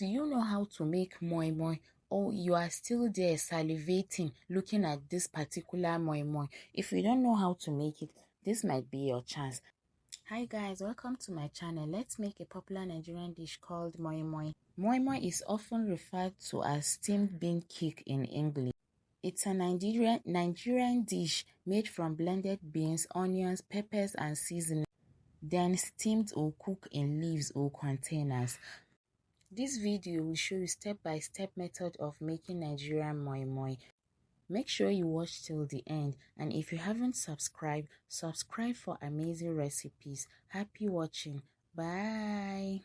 Do you know how to make moi moi? Or you are still there salivating looking at this particular moi moi? If you don't know how to make it, this might be your chance. Hi guys, welcome to my channel. Let's make a popular Nigerian dish called moi moi. Moi moi is often referred to as steamed bean cake in English. It's a Nigerian dish made from blended beans, onions, peppers, and seasoning, then steamed or cooked in leaves or containers. This video will show you step-by-step method of making Nigerian moi moi. Make sure you watch till the end, and if you haven't subscribed, subscribe for amazing recipes. Happy watching. Bye.